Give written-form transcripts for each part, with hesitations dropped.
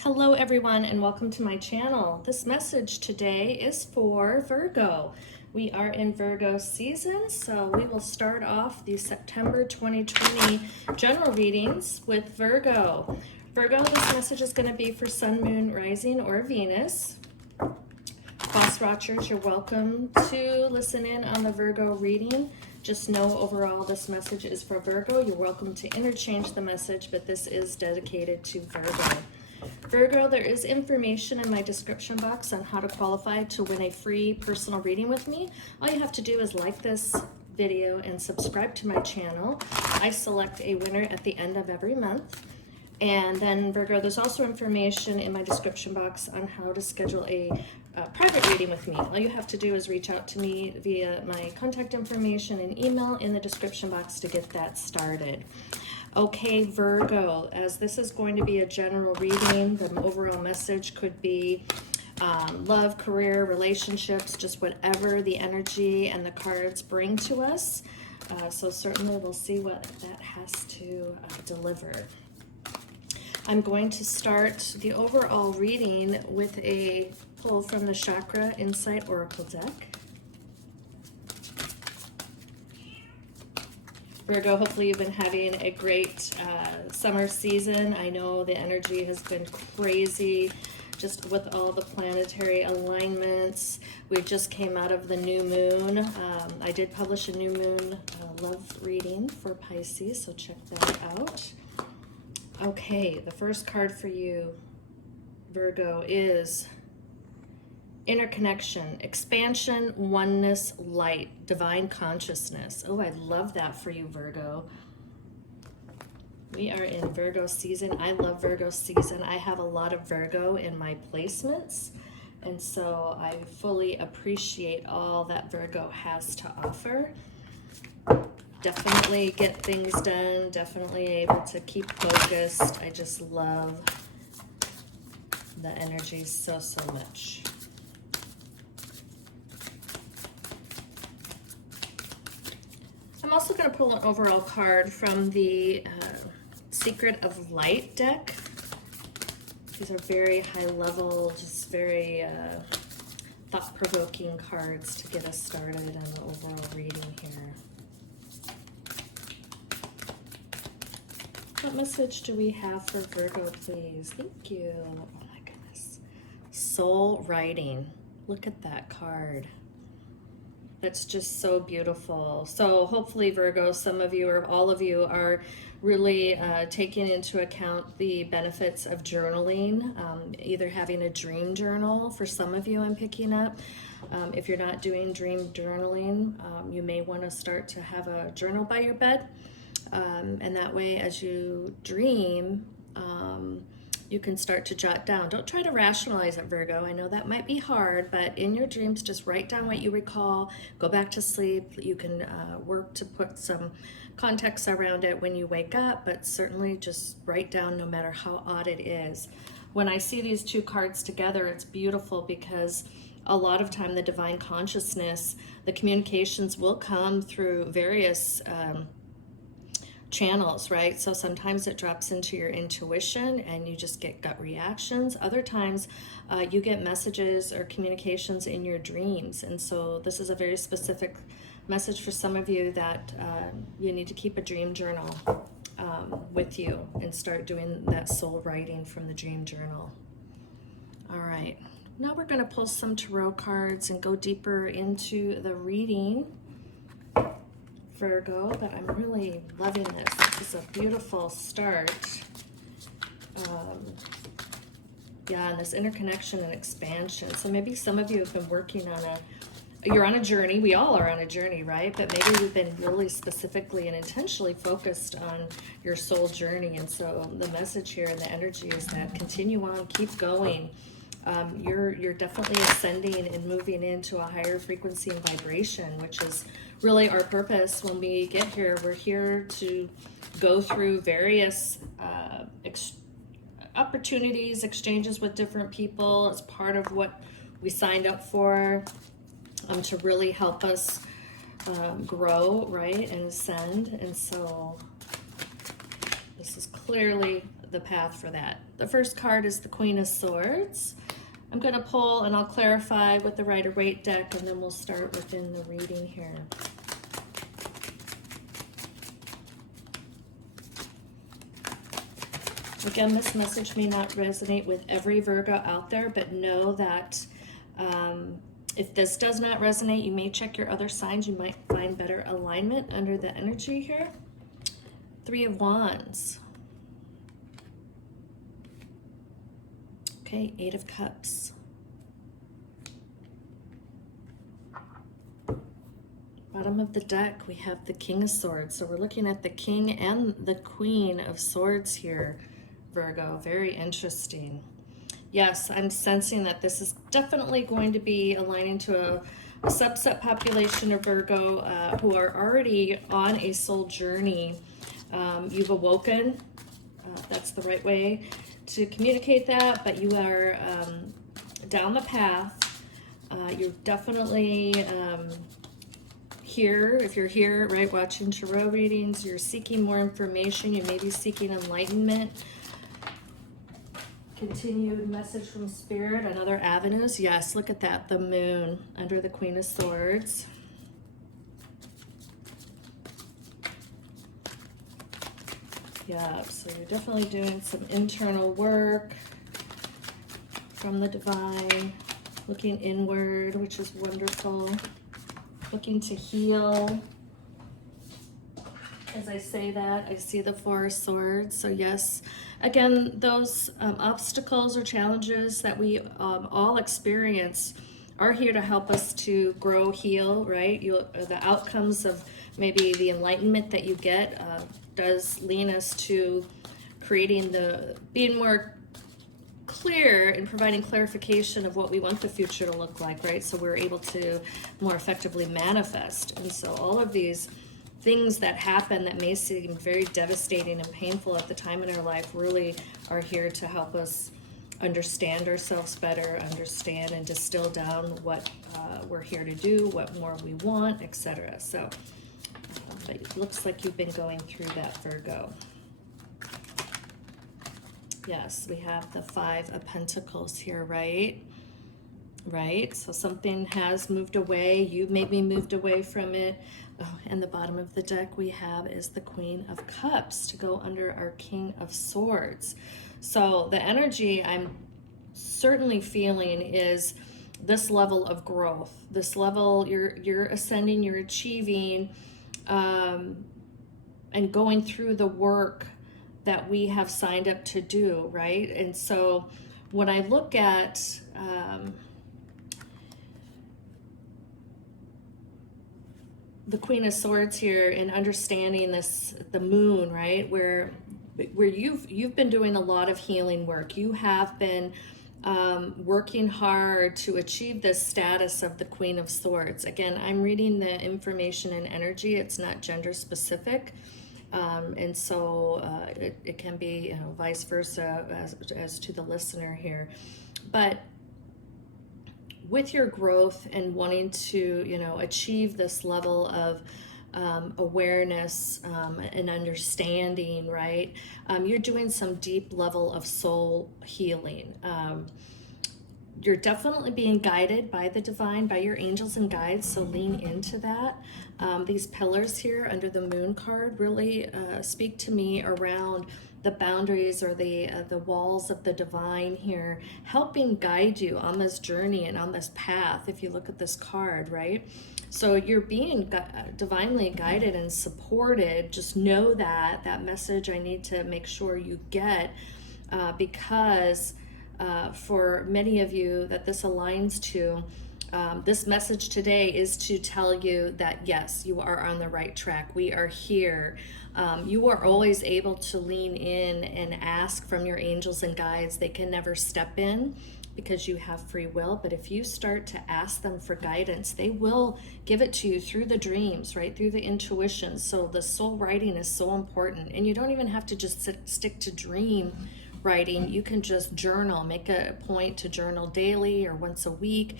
Hello everyone and welcome to my channel. This message today is for Virgo. We are in Virgo season, so we will start off the September 2020 general readings with Virgo. Virgo, this message is going to be for Sun, Moon, Rising, or Venus. Boss Watchers, you're welcome to listen in on the Virgo reading. Just know overall this message is for Virgo. You're welcome to interchange the message, but this is dedicated to Virgo. Virgo, there is information in my description box on how to qualify to win a free personal reading with me. All you have to do is like this video and subscribe to my channel. I select a winner at the end of every month. And then Virgo, there's also information in my description box on how to schedule a private reading with me. All you have to do is reach out to me via my contact information and email in the description box to get that started. Okay, Virgo, as this is going to be a general reading, the overall message could be love, career, relationships, just whatever the energy and the cards bring to us. So certainly we'll see what that has to deliver. I'm going to start the overall reading with a pull from the Chakra Insight Oracle deck. Virgo, hopefully you've been having a great summer season. I know the energy has been crazy just with all the planetary alignments. We just came out of the new moon. I did publish a new moon love reading for Pisces, so check that out. Okay, the first card for you, Virgo, is interconnection, expansion, oneness, light, divine consciousness. Oh, I love that for you, Virgo. We are in Virgo season. I love Virgo season. I have a lot of Virgo in my placements, and so I fully appreciate all that Virgo has to offer. Definitely get things done, definitely able to keep focused. I just love the energy so much. I'm also going to pull an overall card from the Secret of Light deck. These are very high level, just very thought-provoking cards to get us started in the overall reading here. What message do we have for Virgo, please? Thank you. Oh my goodness. Soul writing. Look at that card. That's just so beautiful. So hopefully, Virgo, some of you or all of you are really taking into account the benefits of journaling, either having a dream journal. For some of you, I'm picking up. If you're not doing dream journaling, you may want to start to have a journal by your bed. And that way, as you dream, you can start to jot down. Don't try to rationalize it, Virgo. I know that might be hard, but in your dreams, just write down what you recall, go back to sleep. You can work to put some context around it when you wake up, but certainly just write down no matter how odd it is. When I see these two cards together, it's beautiful because a lot of time the divine consciousness, the communications will come through various channels, right? So sometimes it drops into your intuition and you just get gut reactions. Other times you get messages or communications in your dreams. And so this is a very specific message for some of you that you need to keep a dream journal with you and start doing that soul writing from the dream journal. All right, now we're going to pull some tarot cards and go deeper into the reading, Virgo, but I'm really loving this. This is a beautiful start. Yeah, and this interconnection and expansion. So maybe some of you have been working on you're on a journey. We all are on a journey, right? But maybe you've been really specifically and intentionally focused on your soul journey. And so the message here and the energy is that continue on, keep going. You're definitely ascending and moving into a higher frequency and vibration, which is really our purpose when we get here. We're here to go through various opportunities, exchanges with different people. It's part of what we signed up for, to really help us grow, right, and ascend. And so this is clearly the path for that. The first card is the Queen of Swords. I'm going to pull and I'll clarify with the Rider-Waite deck, and then we'll start within the reading here. Again, this message may not resonate with every Virgo out there, but know that if this does not resonate, you may check your other signs. You might find better alignment under the energy here. Three of Wands. Okay, Eight of Cups. Bottom of the deck, we have the King of Swords. So we're looking at the King and the Queen of Swords here, Virgo. Very interesting. Yes, I'm sensing that this is definitely going to be aligning to a subset population of Virgo who are already on a soul journey. You've awoken. That's the right way to communicate that, but you are down the path. You're definitely here. If you're here, right, watching tarot readings, you're seeking more information. You may be seeking enlightenment. Continued message from Spirit on other avenues. Yes, look at that, the Moon under the Queen of Swords. Yeah, so you're definitely doing some internal work from the divine, looking inward, which is wonderful, looking to heal. As I say that, I see the Four of Swords. So yes, again, those obstacles or challenges that we all experience are here to help us to grow, heal, right? The outcomes of maybe the enlightenment that you get does lean us to being more clear and providing clarification of what we want the future to look like, right? So we're able to more effectively manifest. And so all of these things that happen that may seem very devastating and painful at the time in our life really are here to help us understand ourselves better, understand and distill down what we're here to do, what more we want, etc. So but it looks like you've been going through that, Virgo. Yes, we have the Five of Pentacles here, right? Right, so something has moved away. You maybe moved away from it. Oh, and the bottom of the deck we have is the Queen of Cups to go under our King of Swords. So the energy I'm certainly feeling is this level of growth, this level you're ascending, you're achieving, and going through the work that we have signed up to do, right? And so when I look at the Queen of Swords here and understanding this, the Moon, right, where you've been doing a lot of healing work. You have been working hard to achieve this status of the Queen of Swords. Again, I'm reading the information and energy. It's not gender specific. And so it can be, vice versa as to the listener here. But with your growth and wanting to, achieve this level of awareness and understanding, right? You're doing some deep level of soul healing. You're definitely being guided by the divine, by your angels and guides, so lean into that. These pillars here under the Moon card really speak to me around the boundaries or the walls of the divine here, helping guide you on this journey and on this path, if you look at this card, right? So you're being divinely guided and supported. Just know that message I need to make sure you get, because for many of you that this aligns to, this message today is to tell you that yes, you are on the right track. We are here. You are always able to lean in and ask from your angels and guides. They can never step in, because you have free will. But if you start to ask them for guidance, they will give it to you through the dreams, right? Through the intuition. So the soul writing is so important. And you don't even have to just stick to dream writing. You can just journal, make a point to journal daily or once a week,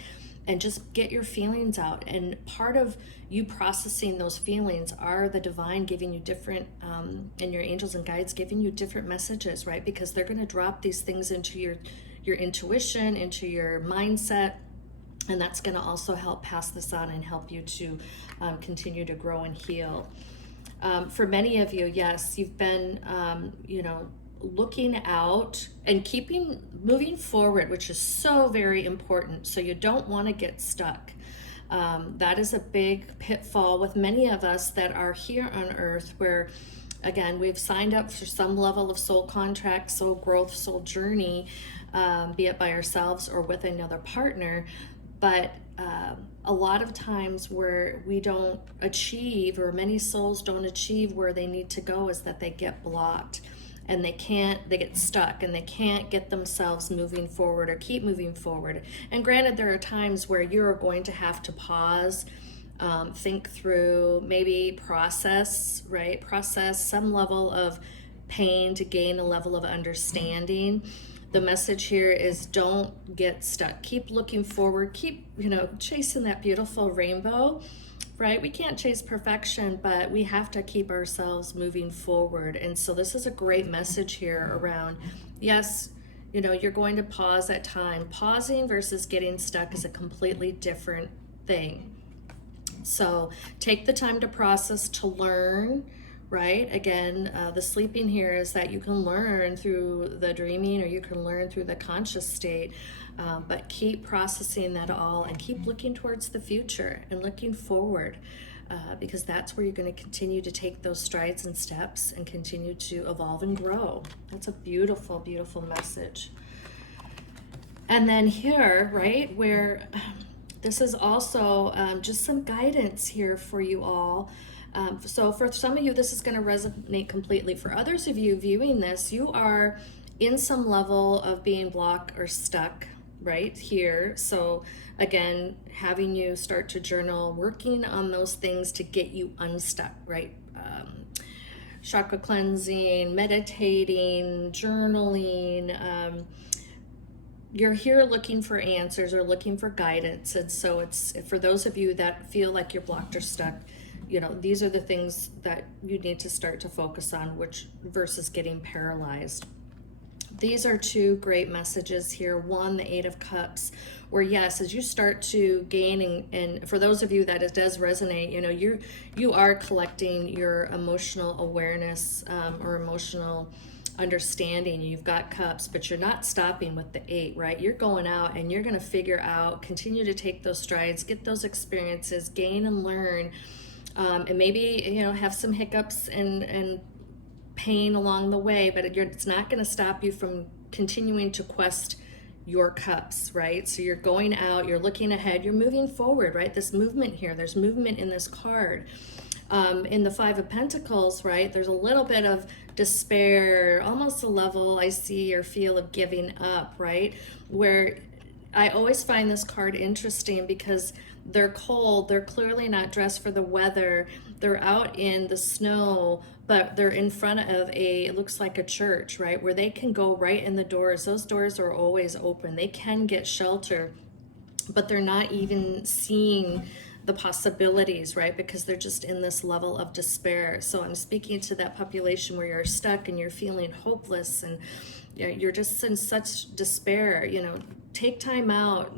and just get your feelings out. And part of you processing those feelings are the divine giving you different, and your angels and guides giving you different messages, right? Because they're going to drop these things into your intuition, into your mindset, and that's going to also help pass this on and help you to continue to grow and heal. For many of you, yes, you've been, looking out and moving forward, which is so very important. So you don't want to get stuck. That is a big pitfall with many of us that are here on earth, where again, we've signed up for some level of soul contract, soul growth, soul journey, be it by ourselves or with another partner. But a lot of times where we don't achieve, or many souls don't achieve where they need to go, is that they get blocked. And they get stuck, and they can't get themselves moving forward or keep moving forward. And granted, there are times where you're going to have to pause, think through, maybe process some level of pain to gain a level of understanding. The message here is don't get stuck. Keep looking forward, keep, chasing that beautiful rainbow. Right? We can't chase perfection, but we have to keep ourselves moving forward. And so this is a great message here around, yes, you're going to pause at time. Pausing versus getting stuck is a completely different thing. So take the time to process, to learn, right? Again, the sleeping here is that you can learn through the dreaming, or you can learn through the conscious state. But keep processing that all, and keep looking towards the future and looking forward, because that's where you're going to continue to take those strides and steps and continue to evolve and grow. That's a beautiful, beautiful message. And then here, right, where this is also just some guidance here for you all. So for some of you, this is going to resonate completely. For others of you viewing this, you are in some level of being blocked or stuck right here. So again, having you start to journal, working on those things to get you unstuck, right? Chakra cleansing, meditating, journaling. You're here looking for answers or looking for guidance. And so it's for those of you that feel like you're blocked or stuck, these are the things that you need to start to focus on, which versus getting paralyzed. These are two great messages here. One, the Eight of Cups, where yes, as you start to gain, and for those of you that it does resonate, you are collecting your emotional awareness or emotional understanding. You've got cups, but you're not stopping with the 8, right? You're going out and you're going to figure out, continue to take those strides, get those experiences, gain and learn, and maybe, have some hiccups and pain along the way, but it's not going to stop you from continuing to quest your cups, right? So you're going out, you're looking ahead, you're moving forward, right? This movement here, there's movement in this card. In the Five of Pentacles, right, there's a little bit of despair, almost a level I see or feel of giving up, right? Where I always find this card interesting because they're cold, they're clearly not dressed for the weather, they're out in the snow, but they're in front of it looks like a church, right? Where they can go right in the doors. Those doors are always open. They can get shelter, but they're not even seeing the possibilities, right? Because they're just in this level of despair. So I'm speaking to that population where you're stuck and you're feeling hopeless and you're just in such despair. Take time out,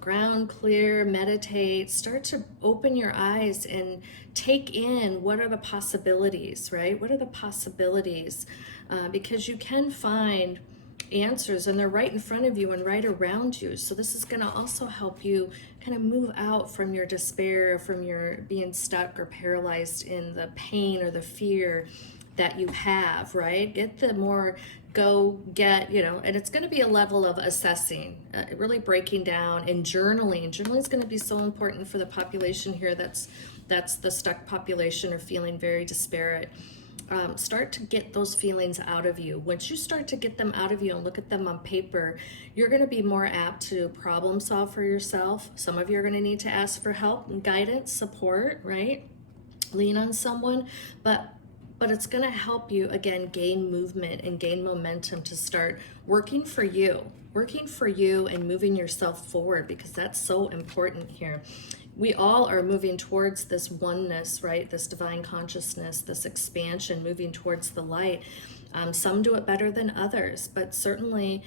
ground clear, meditate, start to open your eyes and take in what are the possibilities, right? What are the possibilities? Because you can find answers and they're right in front of you and right around you. So this is going to also help you kind of move out from your despair, from your being stuck or paralyzed in the pain or the fear that you have, right? Get the more and it's going to be a level of assessing, really breaking down and journaling. Journaling is going to be so important for the population here that's the stuck population or feeling very disparate. start to get those feelings out of you. Once you start to get them out of you and look at them on paper, you're going to be more apt to problem solve for yourself. Some of you are going to need to ask for help and guidance, support, right? Lean on someone, but it's going to help you, again, gain movement and gain momentum to start working for you and moving yourself forward, because that's so important here. We all are moving towards this oneness, right? This divine consciousness, this expansion, moving towards the light. Some do it better than others, but certainly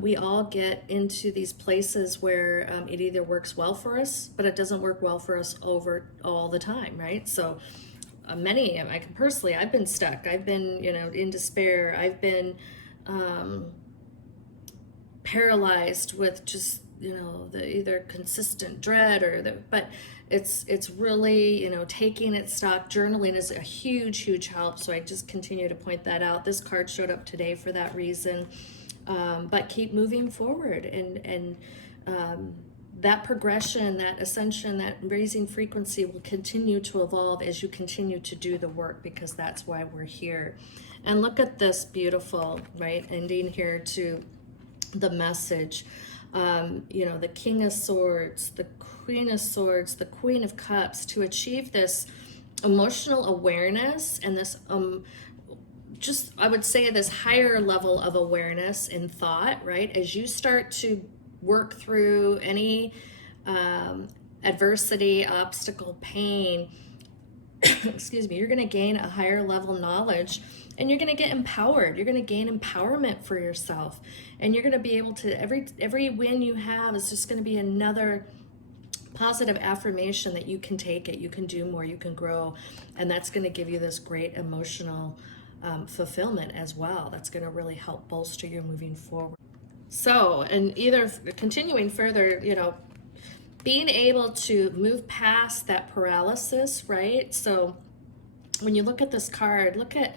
we all get into these places where it either works well for us, but it doesn't work well for us over all the time, right? So many, I can personally, I've been stuck. I've been, in despair. I've been paralyzed with just, the either consistent dread but it's really, taking it stock. Journaling is a huge help. So I just continue to point that out. This card showed up today for that reason. But keep moving forward, and that progression, that ascension, that raising frequency will continue to evolve as you continue to do the work, because that's why we're here. And look at this beautiful, right, ending here to the message. The King of Swords, the Queen of Swords, the Queen of Cups, to achieve this emotional awareness and this I would say this higher level of awareness and thought, right? As you start to work through any adversity, obstacle, pain, excuse me, you're going to gain a higher level knowledge, and you're going to get empowered. You're going to gain empowerment for yourself, and you're going to be able to, every win you have is just going to be another positive affirmation that you can take it, you can do more, you can grow, and that's going to give you this great emotional fulfillment as well. That's going to really help bolster you moving forward. So, and either continuing further, being able to move past that paralysis, right? So when you look at this card, look at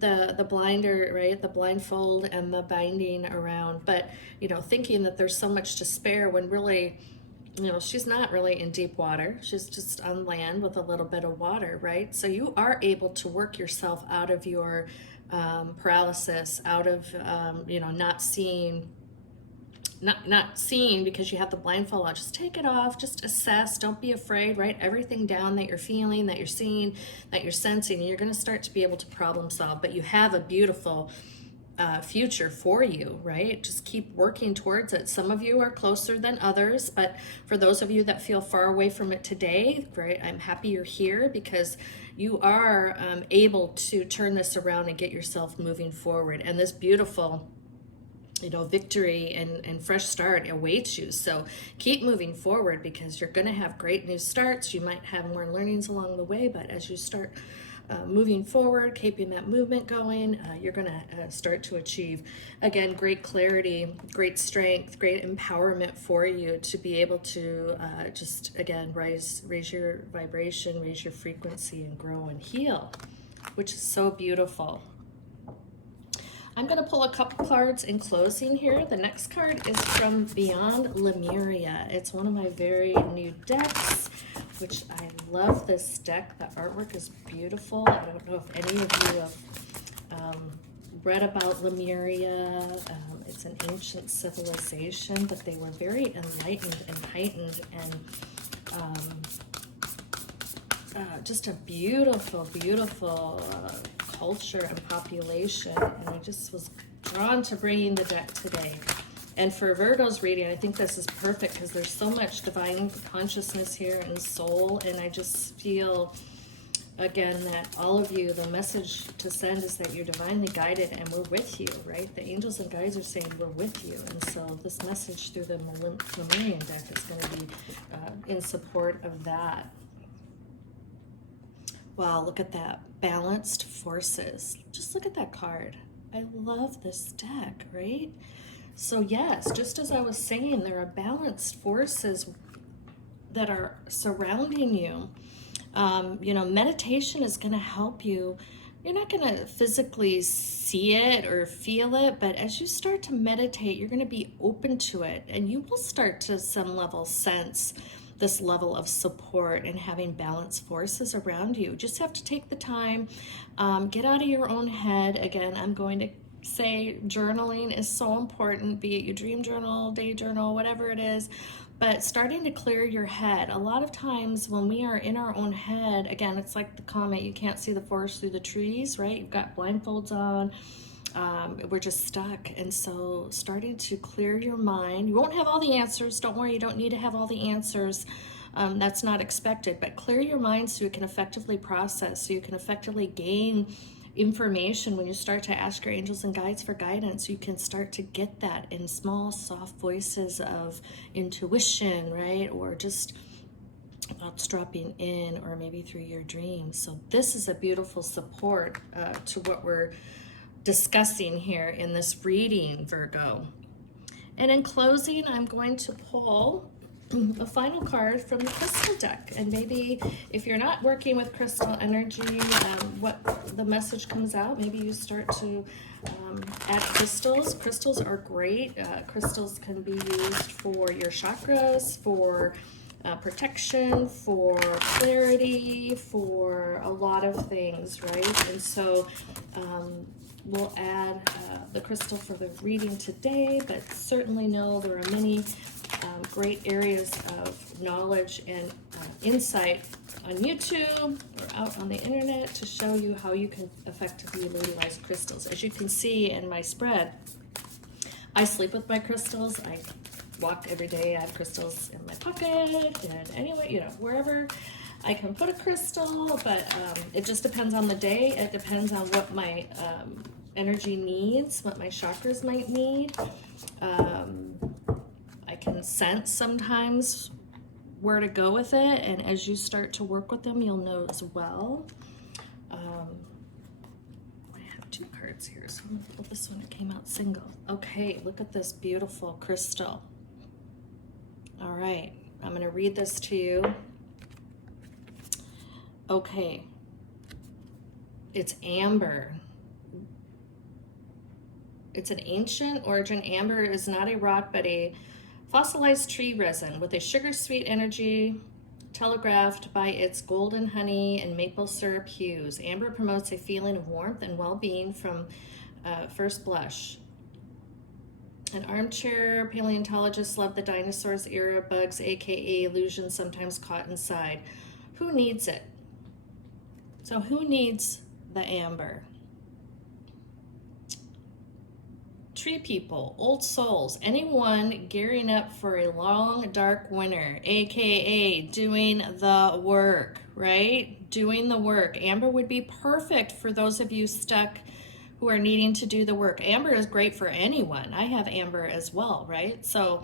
the blinder, right? The blindfold and the binding around, but, thinking that there's so much to spare, when really, she's not really in deep water. She's just on land with a little bit of water, right? So you are able to work yourself out of your paralysis, out of, not seeing because you have the blindfold on. Just take it off, just assess, don't be afraid, write everything down that you're feeling, that you're seeing, that you're sensing, and you're going to start to be able to problem solve. But you have a beautiful future for you, right? Just keep working towards it. Some of you are closer than others, but for those of you that feel far away from it today, great, I'm happy you're here, because you are able to turn this around and get yourself moving forward. And this beautiful victory and fresh start awaits you. So keep moving forward, because you're going to have great new starts. You might have more learnings along the way, but as you start moving forward, keeping that movement going, you're going to start to achieve, again, great clarity, great strength, great empowerment for you to be able to just, again, raise your vibration, raise your frequency, and grow and heal, which is so beautiful. I'm going to pull a couple cards in closing here. The next card is from Beyond Lemuria. It's one of my very new decks, which I love this deck. The artwork is beautiful. I don't know if any of you have read about Lemuria. It's an ancient civilization, but they were very enlightened and heightened, and just a beautiful culture and population, and I just was drawn to bringing the deck today. And for Virgo's reading, I think this is perfect, because there's so much divine consciousness here and soul, and I just feel, again, that all of you, the message to send is that you're divinely guided and we're with you, right? The angels and guides are saying we're with you, and so this message through the Lemurian deck is going to be in support of that. Wow, look at that. Balanced forces. Just look at that card. I love this deck, right? So yes, just as I was saying, there are balanced forces that are surrounding you. Meditation is going to help you. You're not going to physically see it or feel it, but as you start to meditate, you're going to be open to it, and you will start to some level sense this level of support and having balanced forces around you. Just have to take the time, get out of your own head. Again, I'm going to say journaling is so important, be it you dream journal, day journal, whatever it is, but starting to clear your head. A lot of times when we are in our own head, again, it's like the comment, you can't see the forest through the trees, right? You've got blindfolds on. We're just stuck. And so starting to clear your mind. You won't have all the answers. Don't worry, you don't need to have all the answers. That's not expected, but clear your mind so you can effectively process, so you can effectively gain information. When you start to ask your angels and guides for guidance, you can start to get that in small, soft voices of intuition, right? Or just thoughts dropping in, or maybe through your dreams. So this is a beautiful support to what we're discussing here in this reading, Virgo. And in closing, I'm going to pull a final card from the crystal deck. And maybe if you're not working with crystal energy, what the message comes out, maybe you start to add crystals. Crystals are great. Crystals can be used for your chakras, for protection, for clarity, for a lot of things, right? And so we'll add the crystal for the reading today, but certainly know there are many great areas of knowledge and insight on YouTube or out on the internet to show you how you can effectively utilize crystals. As you can see in my spread, I sleep with my crystals. I walk every day. I have crystals in my pocket, and anyway, you know, wherever I can put a crystal, but it just depends on the day. It depends on what my energy needs, what my chakras might need. I can sense sometimes where to go with it, and as you start to work with them, you'll know as well. I have two cards here, so I'm gonna pull this one. It came out single. Okay, look at this beautiful crystal. All right, I'm gonna read this to you. Okay, it's amber. It's an ancient origin. Amber is not a rock, but a fossilized tree resin with a sugar-sweet energy telegraphed by its golden honey and maple syrup hues. Amber promotes a feeling of warmth and well-being from first blush. An armchair paleontologist loved the dinosaurs era bugs, aka illusions sometimes caught inside. Who needs it? So who needs the amber? Tree people, old souls, anyone gearing up for a long, dark winter, aka doing the work, right? Doing the work. Amber would be perfect for those of you stuck who are needing to do the work. Amber is great for anyone. I have amber as well, right? So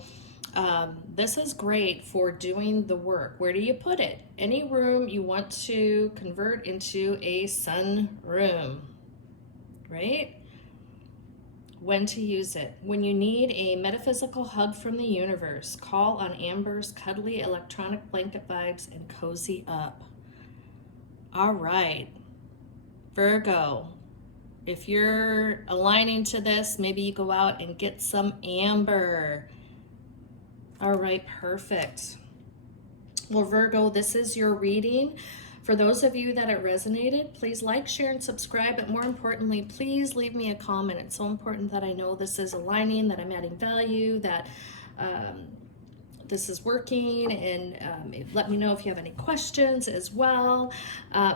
this is great for doing the work. Where do you put it? Any room you want to convert into a sun room, right? When to use it. When you need a metaphysical hug from the universe, call on Amber's cuddly electronic blanket vibes and cozy up. All right, Virgo, if you're aligning to this, maybe you go out and get some amber. All right, perfect. Well, Virgo, this is your reading. For those of you that it resonated, please like, share, and subscribe. But more importantly, please leave me a comment. It's so important that I know this is aligning, that I'm adding value, that this is working, and let me know if you have any questions as well.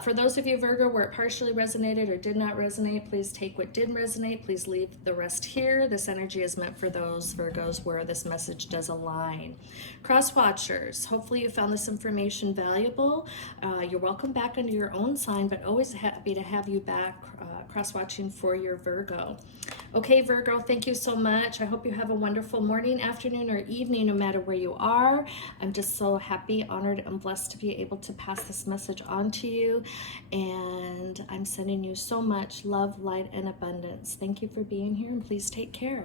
For those of you, Virgo, where it partially resonated or did not resonate, please take what did resonate. Please leave the rest here. This energy is meant for those Virgos where this message does align. Cross watchers, hopefully you found this information valuable. You're welcome back under your own sign, but always happy to have you back cross-watching for your Virgo. Okay, Virgo, thank you so much. I hope you have a wonderful morning, afternoon, or evening, no matter where you are. I'm just so happy, honored, and blessed to be able to pass this message on to you. And I'm sending you so much love, light, and abundance. Thank you for being here, and please take care.